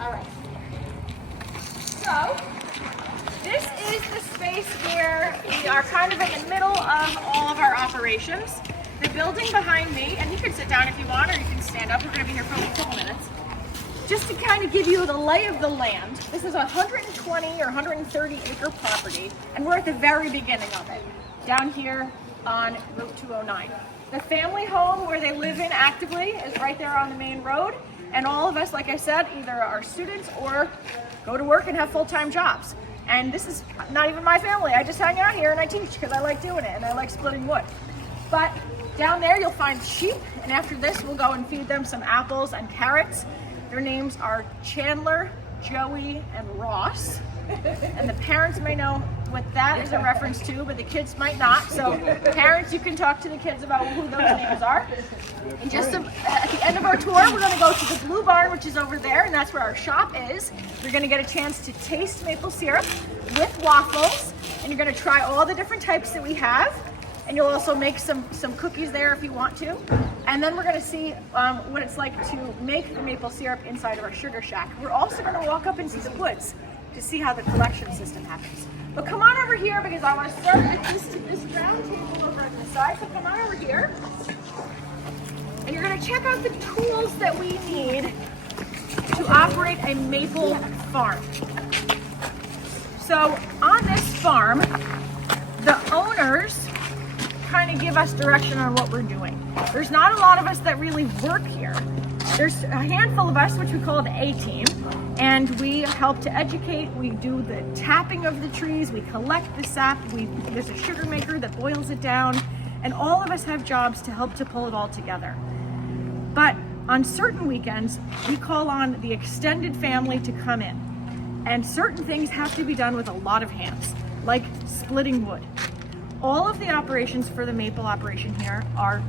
All right. So, this is the space where we are kind of in the middle of all of our operations. The building behind me, and you can sit down if you want, or you can stand up. We're going to be here for a couple minutes. Just to kind of give you the lay of the land, this is a 120 or 130 acre property, and we're at the very beginning of it, down here on Route 209. The family home where they live in actively is right there on the main road, and all of us, like I said, either are students or go to work and have full-time jobs. And this is not even my family. I just hang out here and I teach because I like doing it and I like splitting wood. But down there you'll find sheep, and after this we'll go and feed them some apples and carrots. Their names are Chandler, Joey, and Ross. And the parents may know what that is a reference to, but the kids might not. So parents, you can talk to the kids about who those names are. And just at the end of our tour, we're going to go to the Blue Barn, which is over there, and that's where our shop is. You're going to get a chance to taste maple syrup with waffles, and you're going to try all the different types that we have. And you'll also make some cookies there if you want to. And then we're going to see what it's like to make the maple syrup inside of our sugar shack. We're also going to walk up into the woods to see how the collection system happens. But come on over here because I want to start at this round table over at the side. So come on over here. And you're going to check out the tools that we need to operate a maple farm. So on this farm, the owners kind of give us direction on what we're doing. There's not a lot of us that really work here. There's a handful of us, which we call the A-team, and we help to educate. We do the tapping of the trees, we collect the sap, there's a sugar maker that boils it down, and all of us have jobs to help to pull it all together. But on certain weekends, we call on the extended family to come in, and certain things have to be done with a lot of hands, like splitting wood. All of the operations for the maple operation here are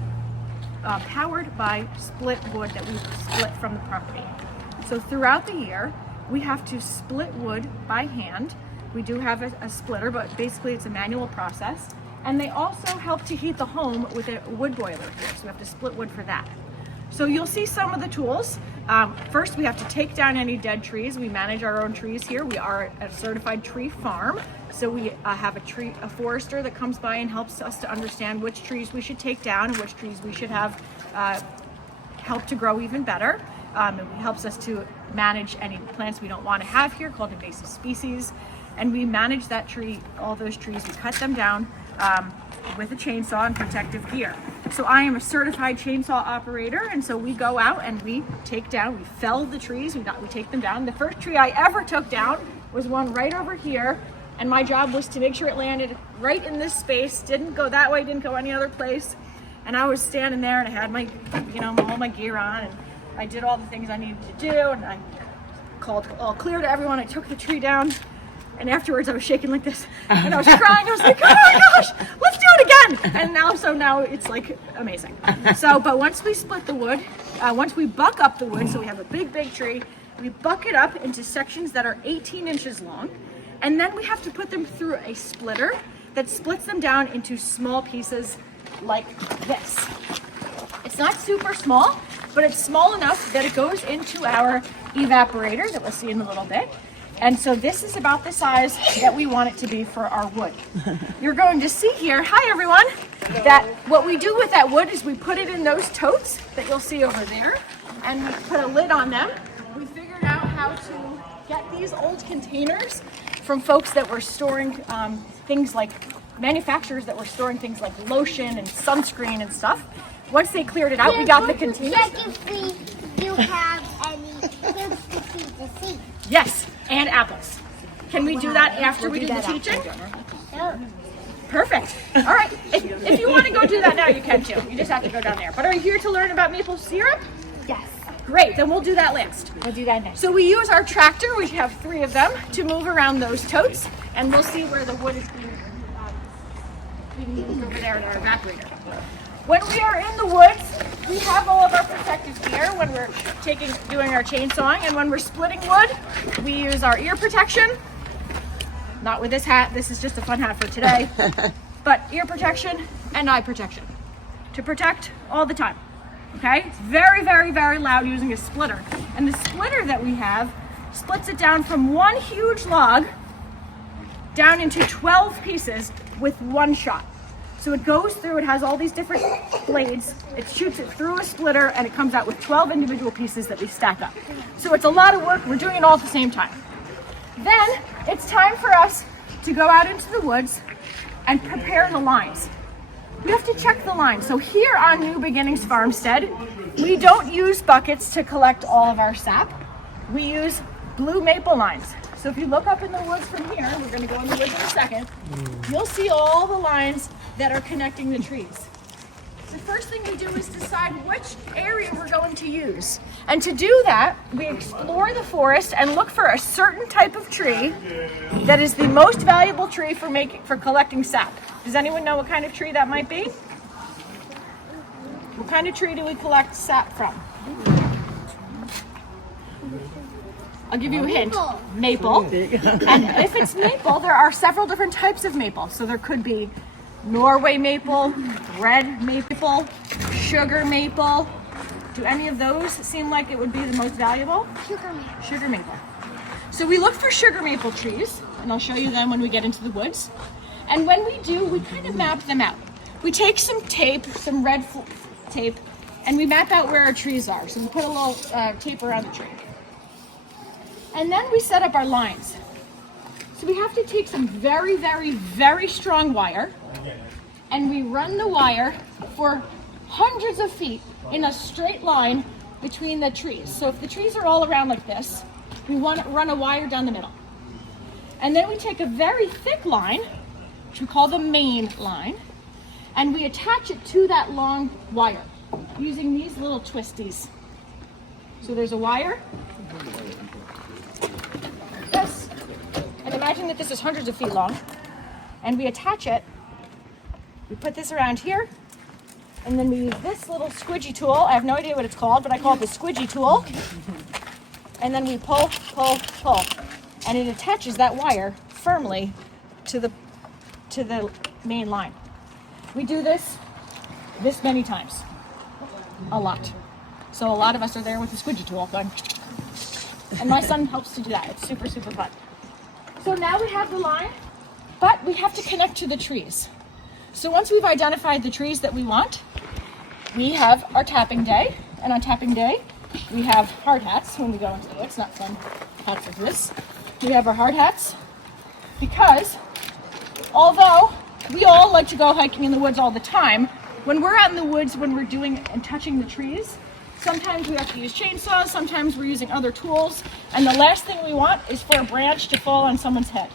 powered by split wood that we split from the property. So throughout the year, we have to split wood by hand. We do have a splitter, but basically it's a manual process. And they also help to heat the home with a wood boiler here, so we have to split wood for that. So you'll see some of the tools. First, we have to take down any dead trees. We manage our own trees here. We are a certified tree farm. So we have a forester that comes by and helps us to understand which trees we should take down and which trees we should have help to grow even better. It helps us to manage any plants we don't want to have here, called invasive species. And we manage that tree, all those trees. We cut them down with a chainsaw and protective gear. So I am a certified chainsaw operator, and so we go out and we fell the trees, we take them down. The first tree I ever took down was one right over here, and my job was to make sure it landed right in this space, didn't go that way, didn't go any other place. And I was standing there and I had my, all my gear on, and I did all the things I needed to do, and I called all clear to everyone. I took the tree down. And afterwards I was shaking like this, and I was crying. I was like, oh my gosh, let's do it again. And now it's like amazing. So, but once we split the wood, once we buck up the wood, so we have a big tree, we buck it up into sections that are 18 inches long. And then we have to put them through a splitter that splits them down into small pieces like this. It's not super small, but it's small enough that it goes into our evaporator that we'll see in a little bit. And so this is about the size that we want it to be for our wood. You're going to see here, hi everyone, that what we do with that wood is we put it in those totes that you'll see over there, and we put a lid on them. We figured out how to get these old containers from folks that were storing things like, manufacturers that were storing things like lotion and sunscreen and stuff. Once they cleared it out, we got the containers. Check if you have any fruits to feed the seed. Yes, and apples. Can we do that after we do the teaching? Perfect. All right. If you want to go do that now, you can too. You just have to go down there. But are you here to learn about maple syrup? Yes. Great. Then we'll do that last. We'll do that next. So we use our tractor. We have 3 of them to move around those totes, and we'll see where the wood is being moved over there in our evaporator. When we are in the woods, we have all of our protective gear when we're doing our chainsawing, and when we're splitting wood, we use our ear protection. Not with this hat, this is just a fun hat for today, but ear protection and eye protection to protect all the time, okay? It's very, very, very loud using a splitter. And the splitter that we have splits it down from one huge log down into 12 pieces with one shot. So it goes through, it has all these different blades, it shoots it through a splitter, and it comes out with 12 individual pieces that we stack up. So it's a lot of work, we're doing it all at the same time. Then it's time for us to go out into the woods and prepare the lines. We have to check the lines. So here on New Beginnings Farmstead, we don't use buckets to collect all of our sap. We use blue maple lines. So if you look up in the woods from here, we're going to go in the woods in a second, you'll see all the lines that are connecting the trees. The first thing we do is decide which area we're going to use. And to do that, we explore the forest and look for a certain type of tree that is the most valuable tree for collecting sap. Does anyone know what kind of tree that might be? What kind of tree do we collect sap from? I'll give you a hint. Maple. And if it's maple, there are several different types of maple. So there could be Norway maple, red maple, sugar maple. Do any of those seem like it would be the most valuable? Sugar maple. So we look for sugar maple trees, and I'll show you them when we get into the woods. And when we do, we kind of map them out. We take some tape, some red tape, and we map out where our trees are. So we put a little tape around the tree. And then we set up our lines. So we have to take some very, very, very strong wire, and we run the wire for hundreds of feet in a straight line between the trees. So if the trees are all around like this, we want to run a wire down the middle. And then we take a very thick line, which we call the main line, and we attach it to that long wire using these little twisties. So there's a wire. This, and imagine that this is hundreds of feet long, and we attach it. We put this around here, and then we use this little squidgy tool. I have no idea what it's called, but I call it the squidgy tool. And then we pull, pull, pull, and it attaches that wire firmly to the main line. We do this many times, a lot. So a lot of us are there with the squidgy tool going, and my son helps to do that. It's super, super fun. So now we have the line, but we have to connect to the trees. So once we've identified the trees that we want, we have our tapping day, and on tapping day, we have hard hats when we go into the woods, not fun hats like this. We have our hard hats because although we all like to go hiking in the woods all the time, when we're out in the woods, when we're doing and touching the trees, sometimes we have to use chainsaws, sometimes we're using other tools, and the last thing we want is for a branch to fall on someone's head.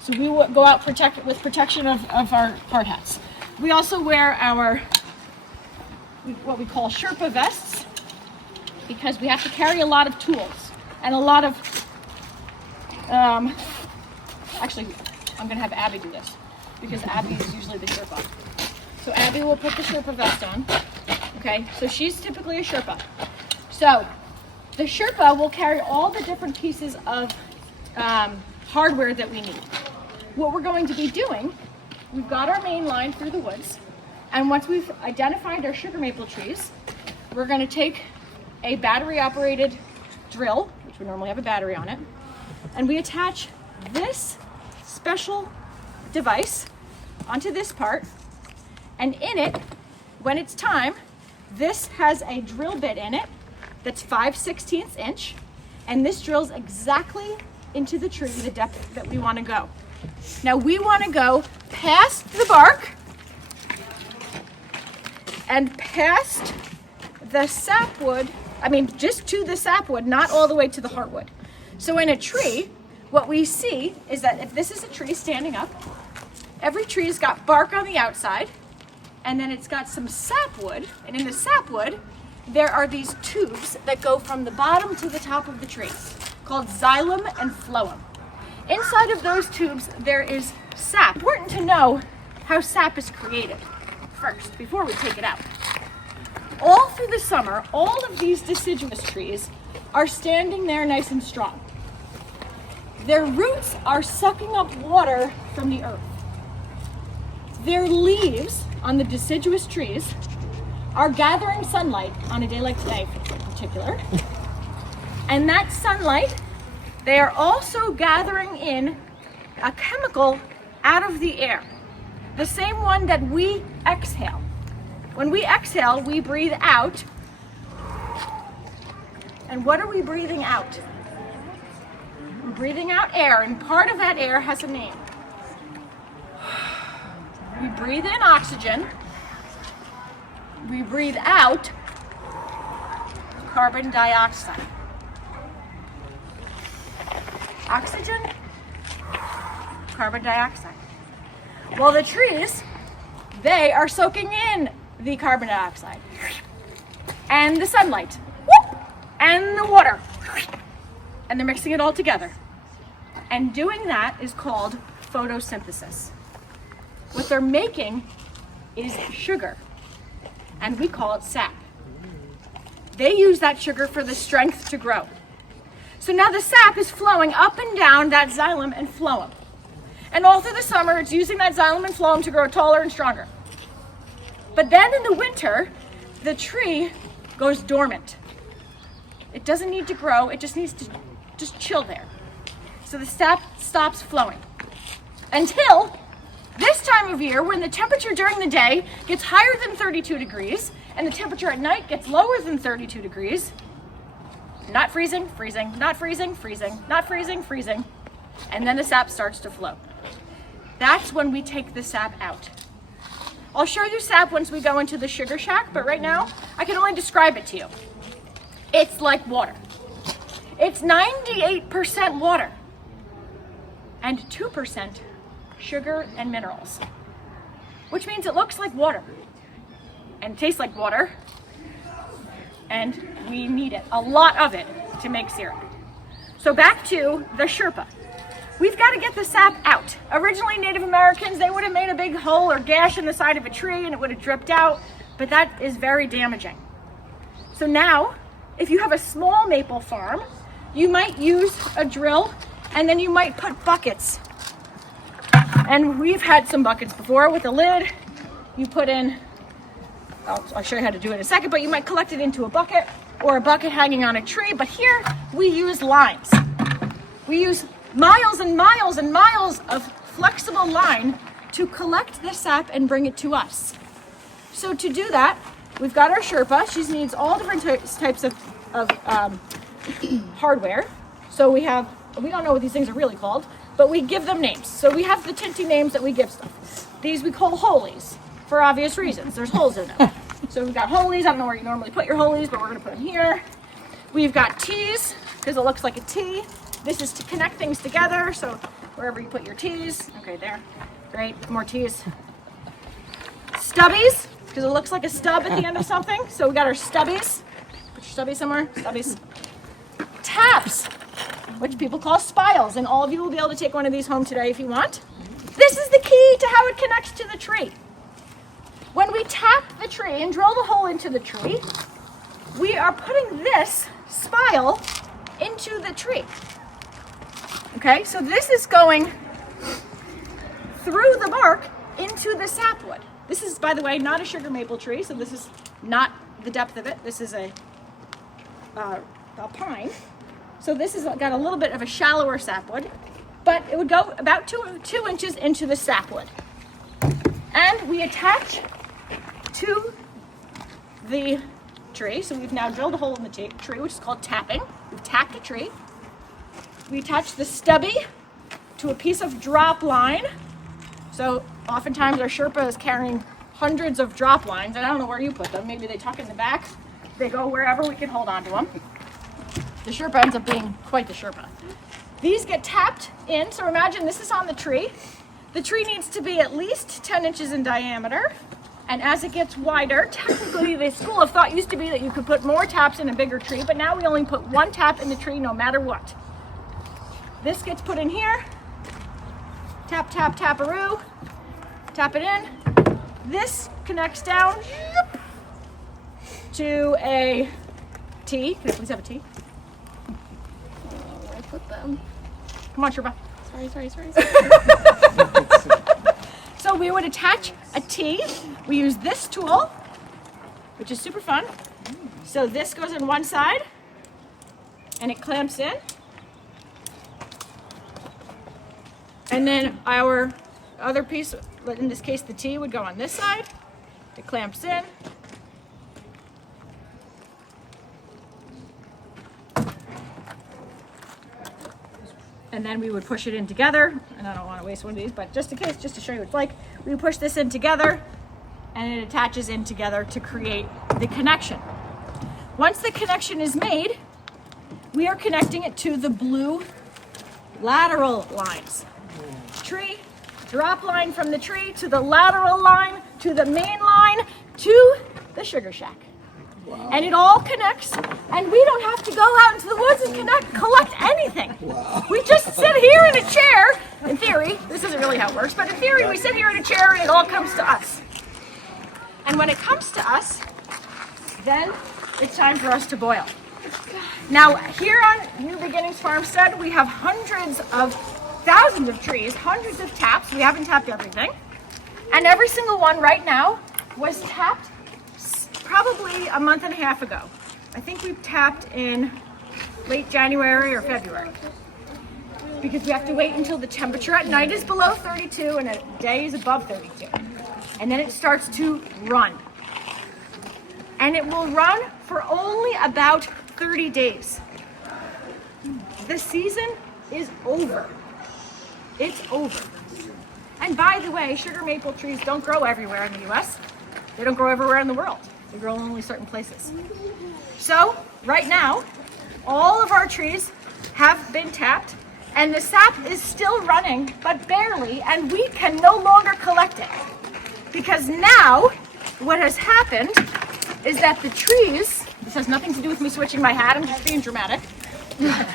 So we will go out with protection of our hard hats. We also wear our, what we call Sherpa vests, because we have to carry a lot of tools and a lot of, actually, I'm gonna have Abby do this, because Abby is usually the Sherpa. So Abby will put the Sherpa vest on. Okay, so she's typically a Sherpa. So the Sherpa will carry all the different pieces of hardware that we need. What we're going to be doing, we've got our main line through the woods, and once we've identified our sugar maple trees, we're going to take a battery operated drill, which would normally have a battery on it, and we attach this special device onto this part, and in it, when it's time, this has a drill bit in it that's 5/16 inch, and this drills exactly into the tree, the depth that we want to go. Now we want to go past the bark and past the sapwood, just to the sapwood, not all the way to the heartwood. So in a tree, what we see is that if this is a tree standing up, every tree's got bark on the outside, and then it's got some sapwood, and in the sapwood, there are these tubes that go from the bottom to the top of the tree, called xylem and phloem. Inside of those tubes, there is sap. Important to know how sap is created first, before we take it out. All through the summer, all of these deciduous trees are standing there nice and strong. Their roots are sucking up water from the earth. Their leaves on the deciduous trees are gathering sunlight on a day like today in particular. And that sunlight they are also gathering in a chemical out of the air, the same one that we exhale. When we exhale, we breathe out. And what are we breathing out? We're breathing out air, and part of that air has a name. We breathe in oxygen. We breathe out carbon dioxide. Oxygen, carbon dioxide. Well, the trees, they are soaking in the carbon dioxide and the sunlight and the water, and they're mixing it all together. And doing that is called photosynthesis. What they're making is sugar, and we call it sap. They use that sugar for the strength to grow. So now the sap is flowing up and down that xylem and phloem. And all through the summer, it's using that xylem and phloem to grow taller and stronger. But then in the winter, the tree goes dormant. It doesn't need to grow, it just needs to just chill there. So the sap stops flowing. Until this time of year, when the temperature during the day gets higher than 32 degrees, and the temperature at night gets lower than 32 degrees, not freezing, freezing, not freezing, freezing, not freezing, freezing, and then the sap starts to flow. That's when we take the sap out. I'll show you sap once we go into the sugar shack, but right now, I can only describe it to you. It's like water. It's 98% water and 2% sugar and minerals, which means it looks like water and tastes like water, and we need it, a lot of it, to make syrup. So back to the Sherpa. We've got to get the sap out. Originally, Native Americans, they would have made a big hole or gash in the side of a tree and it would have dripped out, but that is very damaging. So now, if you have a small maple farm, you might use a drill, and then you might put buckets. And we've had some buckets before with a lid. You put in, I'll show you how to do it in a second, but you might collect it into a bucket or a bucket hanging on a tree. But here we use lines. We use miles and miles and miles of flexible line to collect the sap and bring it to us. So to do that, we've got our Sherpa. She needs all different types of hardware. So we don't know what these things are really called, but we give them names. So we have the tinty names that we give stuff. These we call holies for obvious reasons. There's holes in them. So we've got holies. I don't know where you normally put your holies, but we're going to put them here. We've got T's because it looks like a T. This is to connect things together. So wherever you put your T's. Okay, there. Great. More T's. Stubbies because it looks like a stub at the end of something. So we got our stubbies. Put your stubbies somewhere. Stubbies. Taps, which people call spiles, and all of you will be able to take one of these home today if you want. This is the key to how it connects to the tree. When we tap the tree and drill the hole into the tree, we are putting this spile into the tree. Okay, so this is going through the bark into the sapwood. This is, by the way, not a sugar maple tree, so this is not the depth of it. This is a pine. So this has got a little bit of a shallower sapwood, but it would go about two inches into the sapwood. And we attach to the tree. So we've now drilled a hole in the tree, which is called tapping. We've tapped a tree. We attach the stubby to a piece of drop line. So oftentimes our Sherpa is carrying hundreds of drop lines, and I don't know where you put them. Maybe they tuck in the back. They go wherever we can hold on to them. The Sherpa ends up being quite the Sherpa. These get tapped in, so imagine this is on the tree. The tree needs to be at least 10 inches in diameter, and as it gets wider, technically the school of thought used to be that you could put more taps in a bigger tree, but now we only put one tap in the tree no matter what. This gets put in here, tap, tap, tap-a-roo, tap it in. This connects down to a T. Can I please have a T? Where I put them? Come on, Sherpa. Sorry. So we would attach a T. We use this tool, which is super fun. So this goes on one side, and it clamps in. And then our other piece, in this case the T, would go on this side. It clamps in. And then we would push it in together. And I don't want to waste one of these, but just in case, just to show you what it's like, we push this in together and it attaches in together to create the connection. Once the connection is made, we are connecting it to the blue lateral lines. Tree, drop line from the tree to the lateral line, to the main line, to the sugar shack. Wow. And it all connects, and we don't have to go out into the woods and collect anything. Wow. We just sit here in a chair. In theory, this isn't really how it works, but in theory, we sit here in a chair and it all comes to us. And when it comes to us, then it's time for us to boil. Now, here on New Beginnings Farmstead, we have hundreds of thousands of trees, hundreds of taps. We haven't tapped everything. And every single one right now was tapped probably a month and a half ago. I think we tapped in late January or February. Because we have to wait until the temperature at night is below 32 and at day is above 32. And then it starts to run. And it will run for only about 30 days. The season is over. It's over. And by the way, sugar maple trees don't grow everywhere in the US. They don't grow everywhere in the world. They grow in only certain places. So right now, all of our trees have been tapped and the sap is still running, but barely, and we can no longer collect it. Because now, what has happened is that the trees, this has nothing to do with me switching my hat, I'm just being dramatic.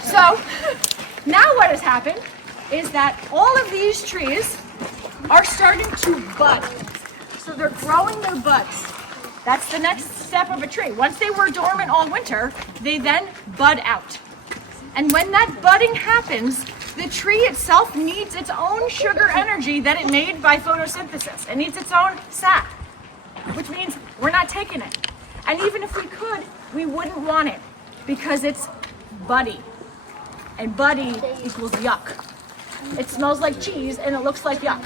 So now what has happened is that all of these trees are starting to bud. So they're growing their buds. That's the next step of a tree. Once they were dormant all winter, they then bud out. And when that budding happens, the tree itself needs its own sugar energy that it made by photosynthesis. It needs its own sap, which means we're not taking it. And even if we could, we wouldn't want it because it's buddy. And buddy equals yuck. It smells like cheese and it looks like yuck.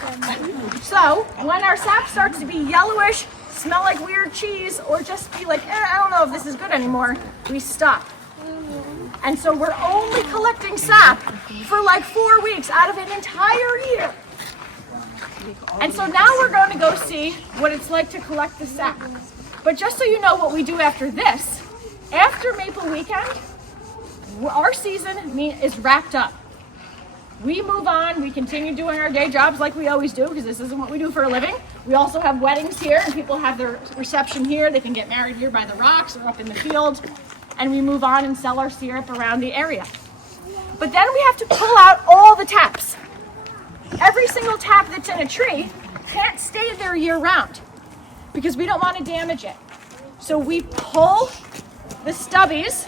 So when our sap starts to be yellowish, smell like weird cheese, or just be like, I don't know if this is good anymore, we stop. And so we're only collecting sap for like 4 weeks out of an entire year. And so now we're going to go see what it's like to collect the sap. But just so you know what we do after this, after Maple Weekend, our season is wrapped up. We move on, we continue doing our day jobs like we always do, because this isn't what we do for a living. We also have weddings here, and people have their reception here. They can get married here by the rocks or up in the field. And we move on and sell our syrup around the area. But then we have to pull out all the taps. Every single tap that's in a tree can't stay there year round because we don't want to damage it. So we pull the stubbies,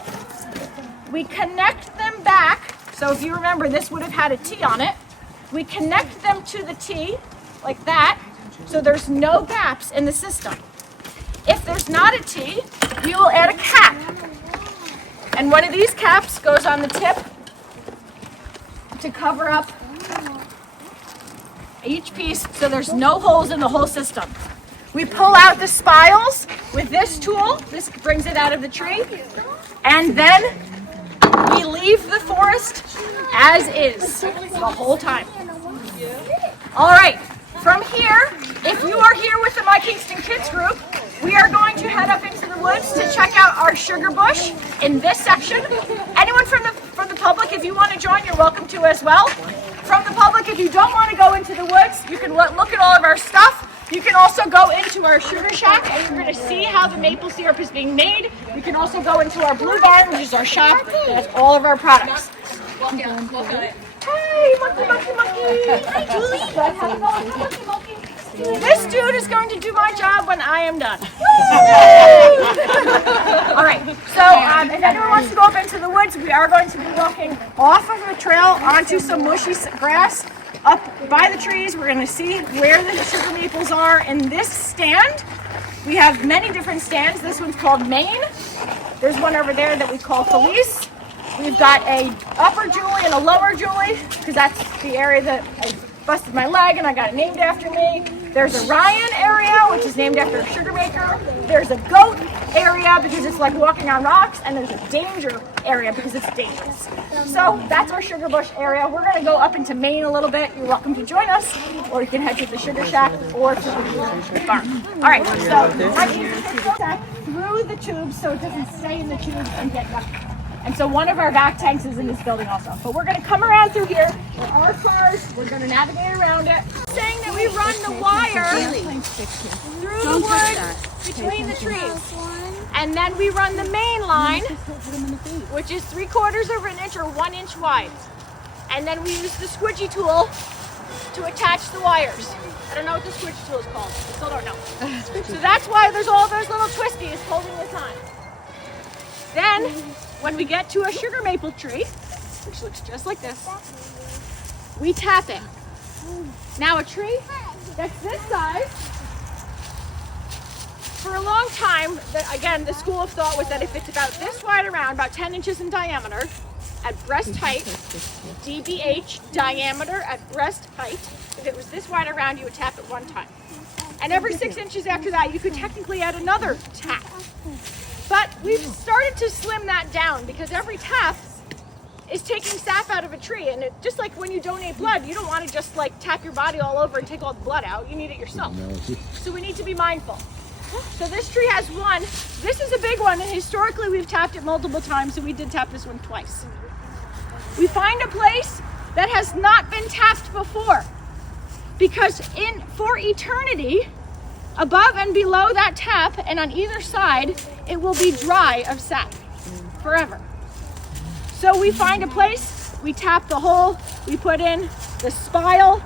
we connect them back. So if you remember, this would have had a T on it. We connect them to the T like that, so there's no gaps in the system. If there's not a T, we will add a cap. And one of these caps goes on the tip to cover up each piece so there's no holes in the whole system. We pull out the spiles with this tool. This brings it out of the tree. And then we leave the forest as is the whole time. All right, from here, if you are here with the My Kingston Kids group, we are going to head up into the woods to check out our sugar bush in this section. Anyone from the public, if you want to join, you're welcome to as well. From the public, if you don't want to go into the woods, you can look at all of our stuff. You can also go into our sugar shack and you're going to see how the maple syrup is being made. You can also go into our blue barn, which is our shop that has all of our products. Hi, monkey. Hi, Julie. Monkey. This dude is going to do my job when I am done. All right, so if anyone wants to go up into the woods, we are going to be walking off of the trail onto some mushy grass up by the trees. We're going to see where the sugar maples are in this stand. We have many different stands. This one's called Maine. There's one over there that we call Felice. We've got a upper Julie and a lower Julie, because that's the area that busted my leg and I got it named after me. There's a Ryan area, which is named after a sugar maker. There's a goat area because it's like walking on rocks, and there's a danger area because it's dangerous. So that's our Sugar Bush area. We're gonna go up into Maine a little bit. You're welcome to join us, or you can head to the Sugar Shack or to the farm. All right, so I'm using this sack through the tubes so it doesn't stay in the tubes and get yucky. And so one of our back tanks is in this building also. But we're gonna come around through here. There are cars, we're gonna navigate around it. Saying that we run the wire through the wood between the trees. And then we run the main line, which is 3/4 of an inch or 1 inch wide. And then we use the squidgy tool to attach the wires. I don't know what the squidgy tool is called. I still don't know. So that's why there's all those little twisties holding this on. Then, when we get to a sugar maple tree, which looks just like this, we tap it. Now a tree that's this size, for a long time, again, the school of thought was that if it's about this wide around, about 10 inches in diameter, at breast height, DBH, diameter at breast height, if it was this wide around, you would tap it one time. And every 6 inches after that, you could technically add another tap. But we've started to slim that down because every tap is taking sap out of a tree. And just like when you donate blood, you don't want to just like tap your body all over and take all the blood out. You need it yourself. So we need to be mindful. So this tree has one. This is a big one, and historically we've tapped it multiple times, so we did tap this one twice. We find a place that has not been tapped before because for eternity, above and below that tap and on either side, it will be dry of sap forever. So we find a place, we tap the hole, we put in the spile,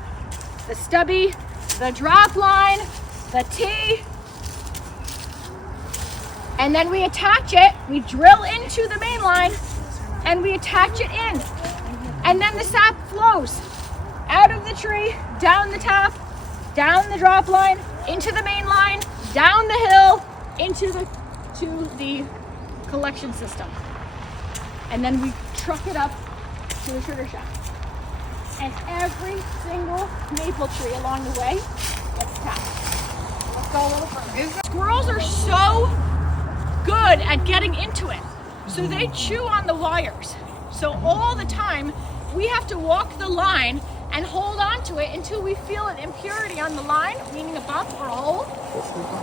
the stubby, the drop line, the T, and then we attach it, we drill into the main line, and we attach it in. And then the sap flows out of the tree, down the tap, down the drop line, into the main line, down the hill, into the collection system. And then we truck it up to the sugar shack. And every single maple tree along the way gets tapped. Let's go a little further. Squirrels are so good at getting into it. So they chew on the wires. So all the time, we have to walk the line and hold on to it until we feel an impurity on the line, meaning a bump or a hole,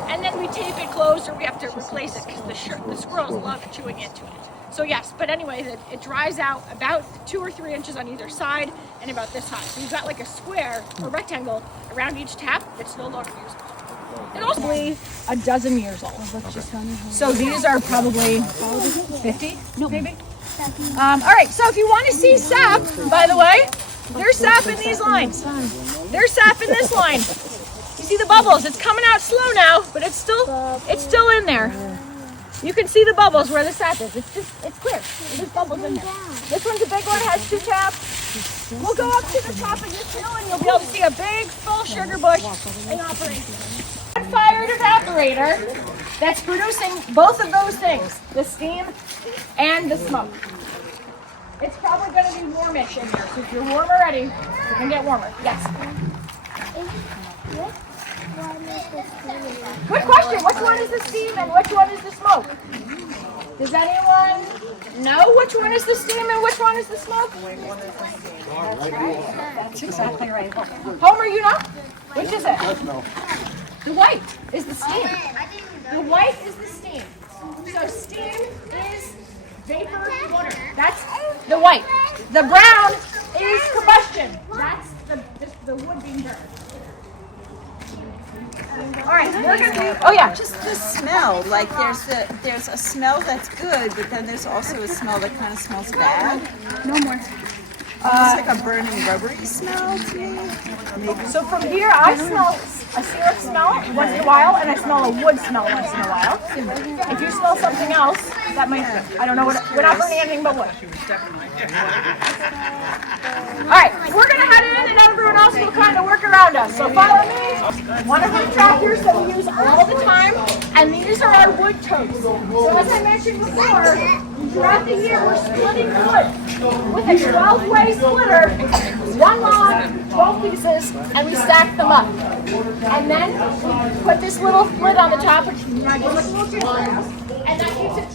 and then we tape it closed or we have to replace it because the squirrels love chewing into it. So yes, but anyway, it dries out about 2 or 3 inches on either side and about this high. So you've got like a square or rectangle around each tap that's no longer usable. And also a dozen years old. So these are probably 50, maybe? All right, so if you want to see sap, by the way, there's sap in these lines. There's sap in this line. You see the bubbles? It's coming out slow now, but it's still in there. You can see the bubbles where the sap is. It's clear. There's bubbles in there. This one's a big one, has 2 taps. We'll go up to the top of this hill and you'll be able to see a big full sugar bush in operation. Fired evaporator that's producing both of those things, the steam and the smoke. It's probably going to be warmish in here, so if you're warm already, you can get warmer. Yes? Good question. Which one is the steam and which one is the smoke? Does anyone know which one is the steam and which one is the smoke? That's right. That's exactly right. Homer, you know? Which is it? The white is the steam. The white is the steam. So steam is vapor water. That's the white. The brown is combustion. That's the wood being burned. All right, we're gonna. Oh yeah. Just the smell. Like there's a smell that's good, but then there's also a smell that kind of smells bad. No more. It's like a burning rubbery smell to me. So from here, I smell a syrup smell once in a while, and I smell a wood smell once in a while. If you smell something else, that might, I don't know what, we're not burning anything but wood. All right, we're gonna head in, and everyone else will kind of work around us. So follow me. One of the tractors that we use all the time, and these are our wood totes. So as I mentioned before, throughout the year, we're splitting wood with a 12-way splitter, one log, 12 pieces, and we stack them up. And then we put this little lid on the top, which is like a little ginger house, and that keeps it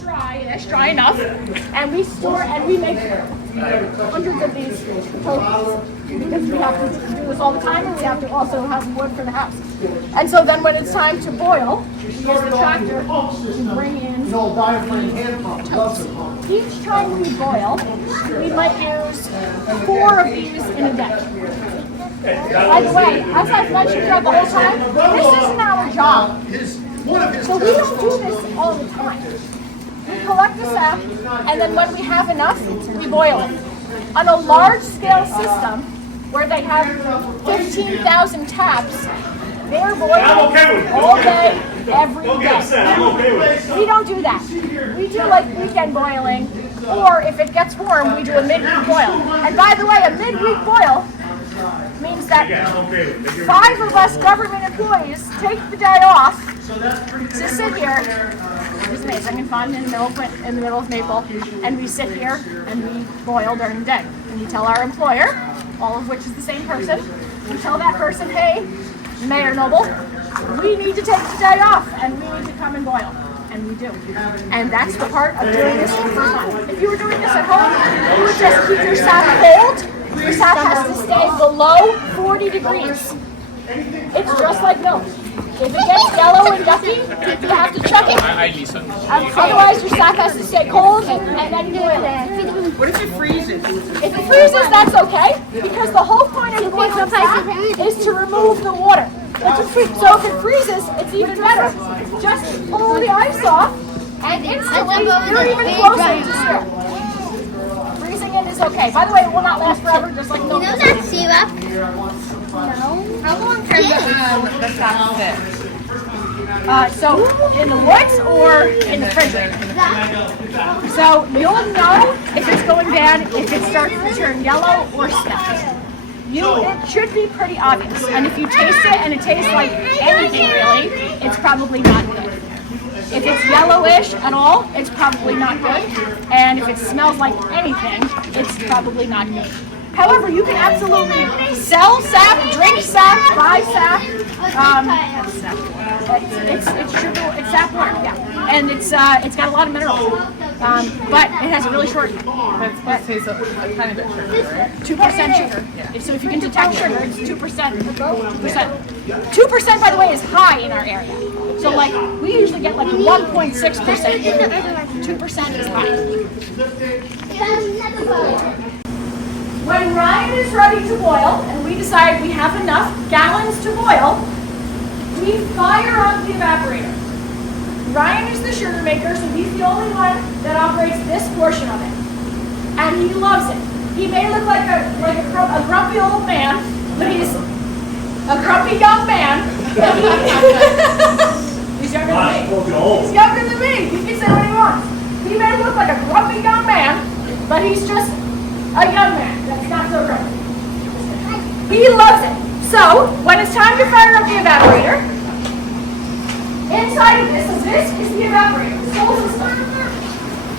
dry enough. And we store and we make hundreds of these tokens because we have to do this all the time, and we have to also have wood for the house. And so then when it's time to boil, we use the tractor to bring in each time we boil, we might use 4 of these in a day. By the way, as I've mentioned throughout the whole time, this isn't our job. So we don't do this all the time. We collect the sap, and then when we have enough, we boil it. On a large-scale system, where they have 15,000 taps, they're boiling all day, every day. We don't do that. We do like weekend boiling, or if it gets warm, we do a midweek boil. And by the way, a midweek boil means that 5 of us government employees take the day off to sit here. It's amazing and fun in the middle of Maple, and we sit here and we boil during the day. And we tell our employer, all of which is the same person, we tell that person, hey, Mayor Noble, we need to take the day off and we need to come and boil. And we do. And that's the part of doing this for fun. If you were doing this at home, you would just keep your sap cold. Your sap has to stay below 40 degrees. It's just like milk. If it gets yellow and yucky, you have to chuck it. Otherwise, your sap has to stay cold and then boil it. What if it freezes? If it freezes, that's okay, because the whole point of boiling sap is to remove the water. So if it freezes, it's even better. Just pull the ice off, and instantly you're even closer to syrup. Freezing it is okay. By the way, it will not last forever, just like milk. You know that syrup? No. How long can the sap sit? So in the woods or in the refrigerator. So you'll know if it's going bad if it starts to turn yellow or stuck. It should be pretty obvious. And if you taste it and it tastes like anything really, it's probably not good. If it's yellowish at all, it's probably not good. And if it smells like anything, it's probably not good. However, you can absolutely sell sap, drink sap, buy sap. It's sugar, it's sap water, yeah, and it's got a lot of minerals, but it has a really short. It tastes a tiny bit sugar. 2% sugar. Yeah. So if you can detect sugar, it's 2%. 2%. 2%, by the way, is high in our area. So like we usually get like 1.6%. 2% is high. When Ryan is ready to boil, and we decide we have enough gallons to boil, we fire up the evaporator. Ryan is the sugar maker, so he's the only one that operates this portion of it. And he loves it. He may look like a grumpy old man, but he's a grumpy young man. He's younger than me. He's younger than me. He can say what he wants. He may look like a grumpy young man, but he's just a young man that's not so grumpy. He loves it. So, when it's time to fire up the evaporator, inside of this is the evaporator, the whole system.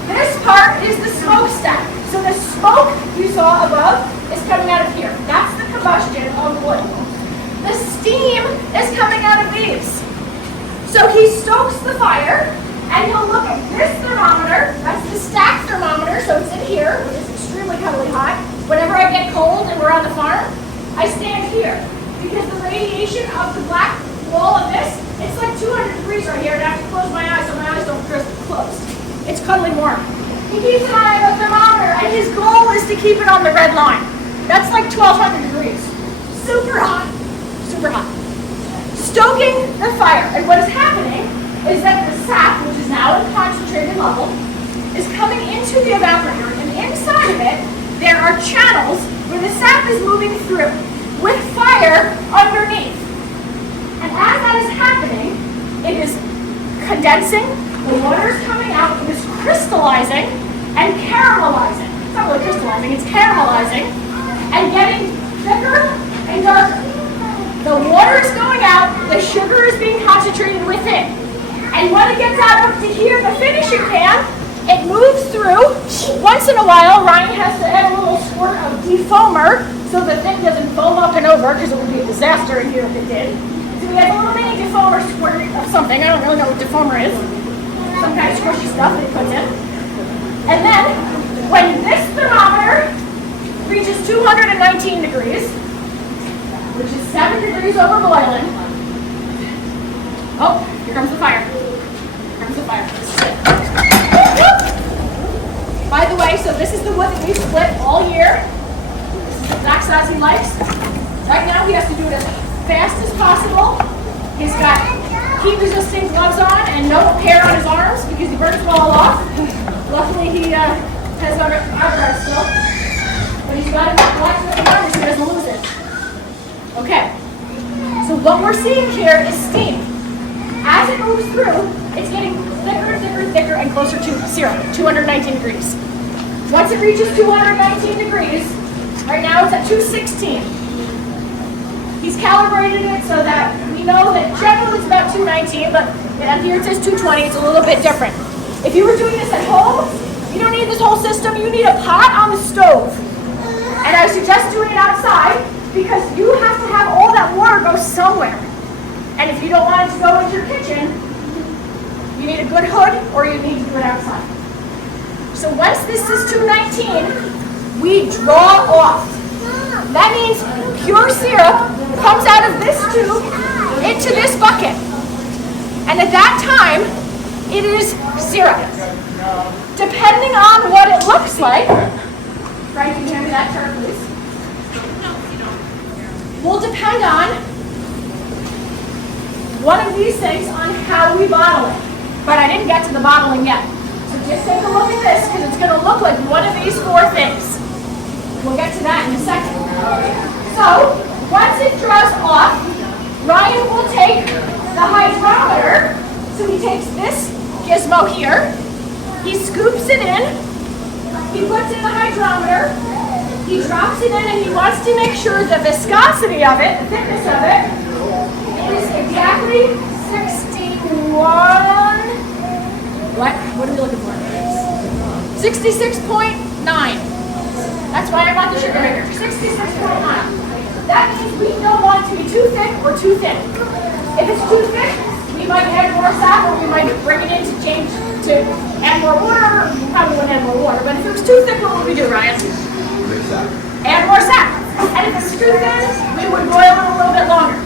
This part is the smokestack. So the smoke you saw above is coming out of here. That's the combustion of wood. The steam is coming out of these. So he stokes the fire, and he'll look at this thermometer. That's the stack thermometer, so it's in here, which is extremely cuddly hot. Whenever I get cold and we're on the farm, I stand here. Because the radiation of the black wall of this, it's like 200 degrees right here, and I have to close my eyes so my eyes don't close. It's cuddly warm. He keeps an eye on the thermometer, and his goal is to keep it on the red line. That's like 1,200 degrees. Super hot. Super hot. Stoking the fire, and what is happening is that the sap, which is now at concentrated level, is coming into the evaporator, and inside of it, there are channels where the sap is moving through with fire underneath. And as that is happening, it is condensing, the water is coming out, it is crystallizing and caramelizing. It's not really crystallizing, it's caramelizing and getting thicker and darker. The water is going out, the sugar is being concentrated within. And when it gets out up to here, the finishing can, It moves through. Once in a while, Ryan has to add a little squirt of defoamer so the thing doesn't foam up and over, because it would be a disaster in here if it did. So we have a little mini defoamer squirt of something. I don't really know what defoamer is. Some kind of squishy stuff that he puts in. And then, when this thermometer reaches 219 degrees, which is 7 degrees over boiling. Oh, here comes the fire. Here comes the fire. By the way, so this is the wood that we split all year. This is the exact size he likes. Right now he has to do it as fast as possible. He's got heat-resistant gloves on and no hair on his arms because he burns them all off. Luckily he has arthritis still. But he's got enough wax in the arms so he doesn't lose it. Okay, so what we're seeing here is steam. As it moves through, it's getting thicker, thicker, thicker, and closer to zero, 219 degrees. Once it reaches 219 degrees, right now it's at 216. He's calibrated it so that we know that generally it's about 219, but up here it says 220, it's a little bit different. If you were doing this at home, you don't need this whole system, you need a pot on the stove. And I suggest doing it outside, because you have to have all that water go somewhere. And if you don't want it to go into your kitchen, you need a good hood or you need to do it outside. So once this is 219, we draw off. That means pure syrup comes out of this tube into this bucket. And at that time, it is syrup. Depending on what it looks like, Frank, can you hand me that turn, please? Will depend on one of these things on how we bottle it. But I didn't get to the bottling yet. So just take a look at this because it's going to look like one of these four things. We'll get to that in a second. So once it draws off, Ryan will take the hydrometer. So he takes this gizmo here, he scoops it in, he puts in the hydrometer, he drops it in, and he wants to make sure the viscosity of it, the thickness of it, is exactly 61. What? What are we looking for? 66.9. That's why I got the sugar maker. 66.9. That means we don't want it to be too thick or too thin. If it's too thick, we might add more sap, or we might bring it in to change to add more water. We probably wouldn't add more water, but if it was too thick, what would we do, Ryan? Add more sap. And if it's too thin, we would boil it a little bit longer.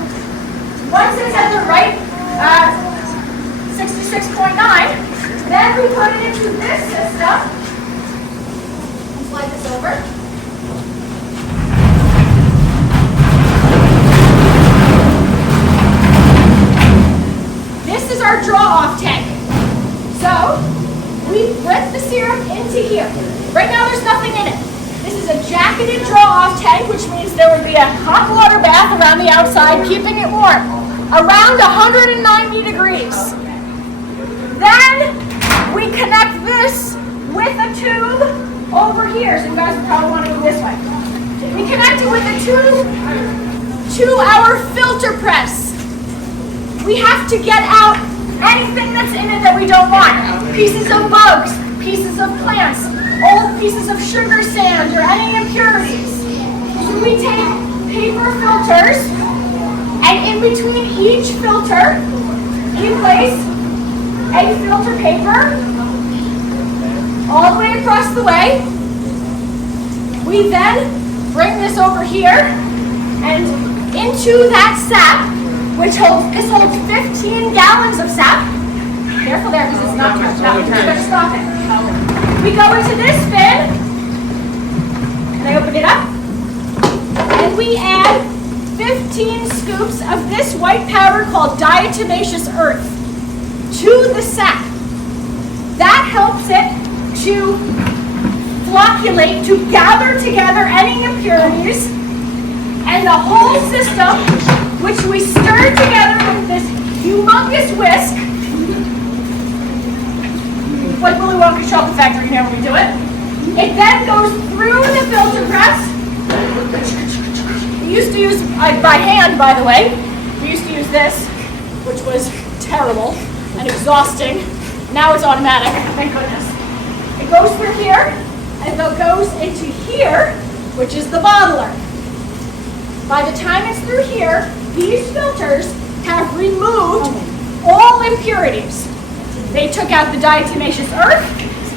Once it's at the right 66.9, then we put it into this system. And slide this over. This is our draw-off tank. So we put the syrup into here. Right now there's nothing in it. This is a jacketed draw-off tank, which means there would be a hot water bath around the outside, keeping it warm, around 190 degrees. Then we connect this with a tube over here. So you guys probably want to go this way. We connect it with a tube to our filter press. We have to get out anything that's in it that we don't want. Pieces of bugs, pieces of plants, old pieces of sugar sand, or any impurities. So we take paper filters, and in between each filter, we place a filter paper all the way across the way. We then bring this over here and into that sap, which holds 15 gallons of sap. Careful there, because it's not too much. We're going to stop it. We go into this bin, and I open it up, and we add 15 scoops of this white powder called diatomaceous earth to the sap. That helps it to flocculate, to gather together any impurities, and the whole system, which we stir together with this humongous whisk, like Willy Wonka's Chocolate Factory, you know when we do it. It then goes through the filter press. We used to use, by hand by the way, we used to use this, which was terrible and exhausting. Now it's automatic, thank goodness. It goes through here, and it goes into here, which is the bottler. By the time it's through here, these filters have removed all impurities. They took out the diatomaceous earth,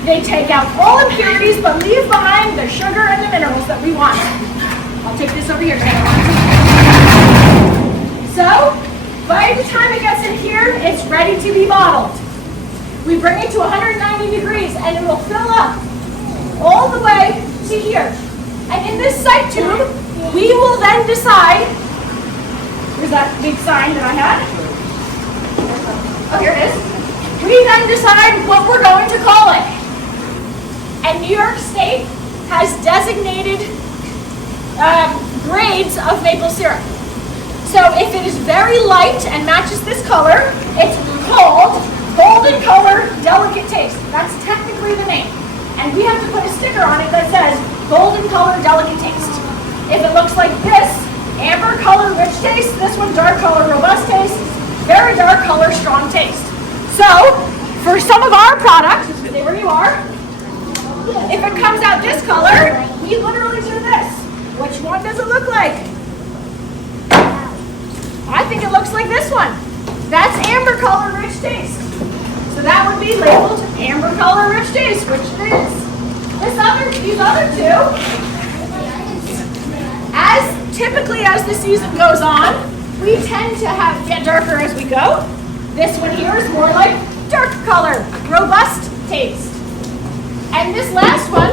they take out all impurities, but leave behind the sugar and the minerals that we want. I'll take this over here. So, by the time it gets in here, it's ready to be bottled. We bring it to 190 degrees and it will fill up all the way to here. And in this sight tube, we will then decide, here's that big sign that I had. Oh, here it is. We then decide what we're going to call it. And New York State has designated grades of maple syrup. So if it is very light and matches this color, it's called golden color, delicate taste. That's technically the name. And we have to put a sticker on it that says golden color, delicate taste. If it looks like this, amber color, rich taste, this one dark color, robust taste, very dark color, strong taste. So, for some of our products, stay where you are, if it comes out this color, we literally do this. Which one does it look like? I think it looks like this one. That's amber color, rich taste. So that would be labeled amber color, rich taste, which it is. These other two, as typically as the season goes on, we tend to get darker as we go. This one here is more like dark color, robust taste. And this last one,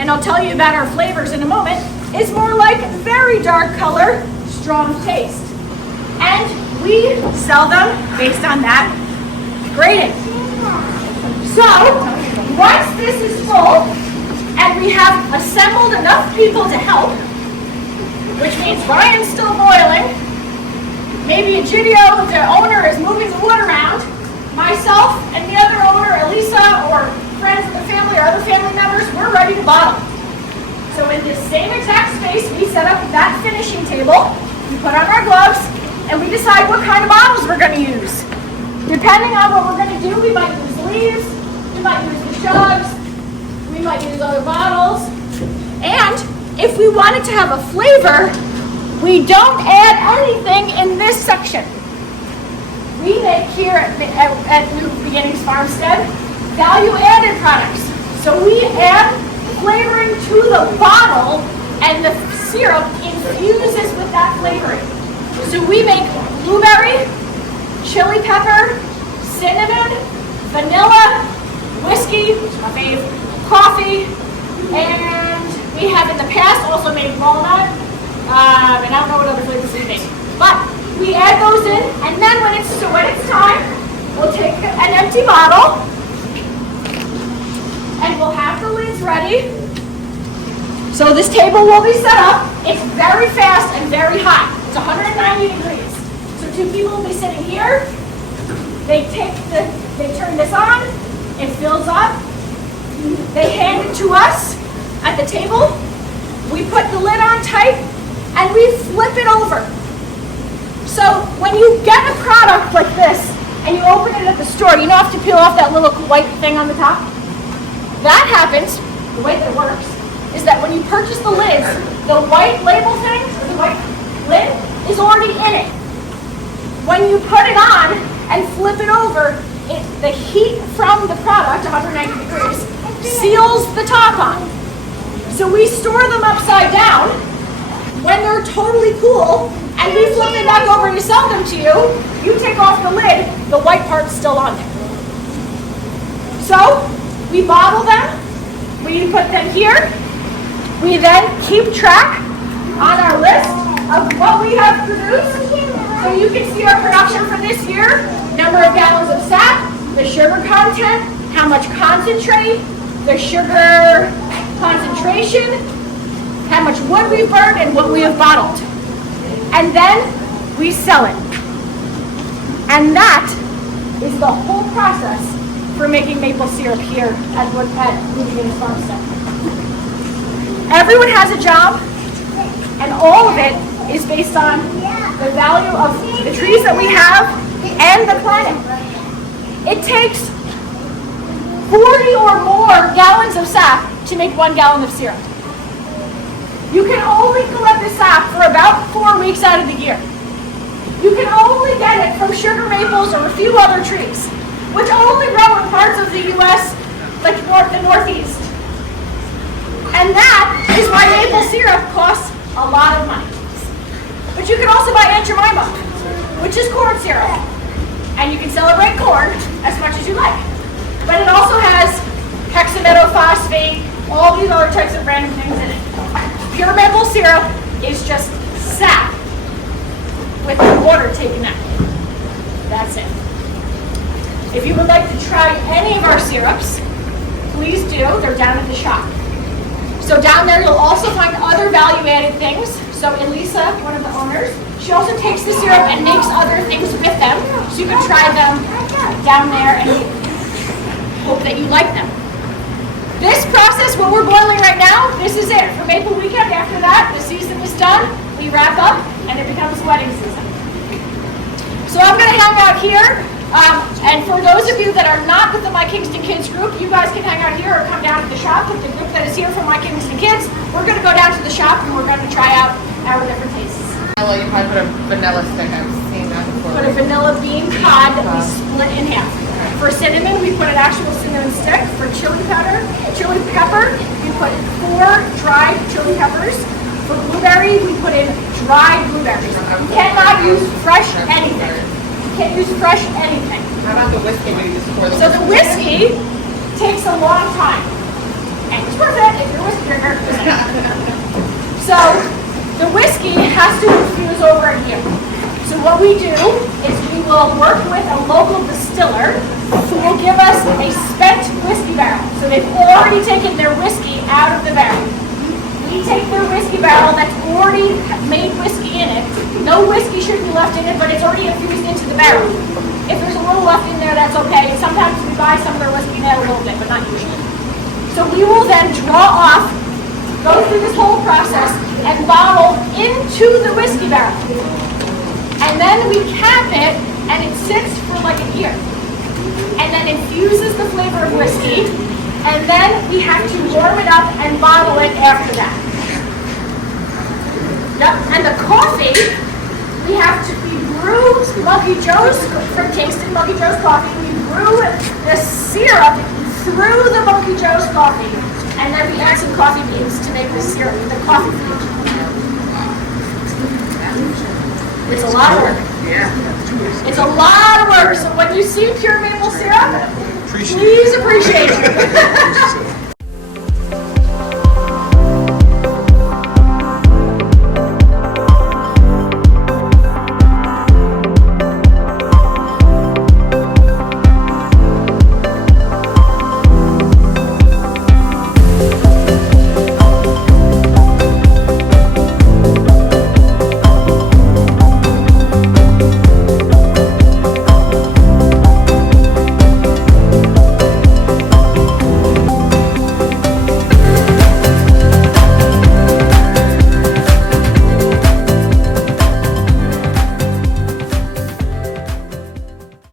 and I'll tell you about our flavors in a moment, is more like very dark color, strong taste. And we sell them based on that grading. So, once this is full, and we have assembled enough people to help, which means Ryan's still boiling, maybe Egidio, the owner, is moving the wood around, myself and the other owner, Elisa, or friends of the family or other family members, we're ready to bottle. So in this same exact space, we set up that finishing table, we put on our gloves, and we decide what kind of bottles we're going to use. Depending on what we're going to do, we might use leaves, we might use the jugs, we might use other bottles. And if we wanted to have a flavor, we don't add anything in this section. We make here at New Beginnings Farmstead value-added products. So we add flavoring to the bottle, and the syrup infuses with that flavoring. So we make blueberry, chili pepper, cinnamon, vanilla, whiskey, my fave, coffee, and we have in the past also made walnut, and I don't know what other flavors we make. But we add those in, and then when it's time, we'll take an empty bottle, and we'll have the lids ready. So this table will be set up. It's very fast and very hot. It's 190 degrees. So two people will be sitting here. They turn this on. It fills up. They hand it to us at the table. We put the lid on tight, and we flip it over. So when you get a product like this, and you open it at the store, you don't have to peel off that little white thing on the top. That happens, the way that it works, is that when you purchase the lids, the white label thing, the white lid, is already in it. When you put it on and flip it over, the heat from the product, 190 degrees, seals the top on. So we store them upside down when they're totally cool, and we flip it back over to sell them to you. You take off the lid, the white part's still on there. So we bottle them, we put them here. We then keep track on our list of what we have produced. So you can see our production for this year, number of gallons of sap, the sugar content, how much concentrate, the sugar concentration, how much wood we burned, and what we have bottled. And then we sell it. And that is the whole process for making maple syrup here at New Beginnings Farmstead. Everyone has a job, and all of it is based on the value of the trees that we have and the planet. It takes 40 or more gallons of sap to make 1 gallon of syrup. You can only collect the sap for about 4 weeks out of the year. You can only get it from sugar maples or a few other trees, which only grow in parts of the U.S. like the Northeast. And that is why maple syrup costs a lot of money. But you can also buy Aunt Jemima, which is corn syrup. And you can celebrate corn as much as you like. But it also has hexametophosphate, all these other types of random things in it. Pure maple syrup is just sap with the water taken out. That's it. If you would like to try any of our syrups, please do. They're down at the shop. So down there you'll also find other value-added things. So Elisa, one of the owners, she also takes the syrup and makes other things with them. So you can try them down there and hope that you like them. This process, what we're boiling right now, this is it. For Maple Weekend, after that, the season is done, we wrap up, and it becomes wedding season. So I'm going to hang out here. And for those of you that are not with the My Kingston Kids group, you guys can hang out here or come down to the shop with the group that is here from My Kingston Kids. We're going to go down to the shop and we're going to try out our different tastes. Well, you probably put a vanilla stick. I've seen that before. Put a vanilla bean pod that we split in half. For cinnamon, we put an actual cinnamon stick. For chili pepper, we put 4 dried chili peppers. For blueberry, we put in dried blueberries. You cannot use fresh anything. You can't use fresh anything. How about the whiskey? Maybe just pour So the whiskey takes a long time. And it's worth it if you're a whiskey drinker. So the whiskey has to infuse over a year. So what we do is we will work with a local distiller who will give us a spent whiskey barrel. So they've already taken their whiskey out of the barrel. We take their whiskey barrel that's already made whiskey in it. No whiskey should be left in it, but it's already infused into the barrel. If there's a little left in there, that's okay. Sometimes we buy some of their whiskey and add a little bit, but not usually. So we will then draw off, go through this whole process, and bottle into the whiskey barrel. And then we cap it, and it sits for like a year. And then infuses the flavor of whiskey, and then we have to warm it up and bottle it after that. Yep, and the coffee, we brew Monkey Joe's, from Kingston, Monkey Joe's Coffee, we brew the syrup through the Monkey Joe's coffee, and then we add some coffee beans to make the syrup, the coffee flake. It's a lot of work. It's a lot of work. So when you see pure maple syrup, please appreciate it.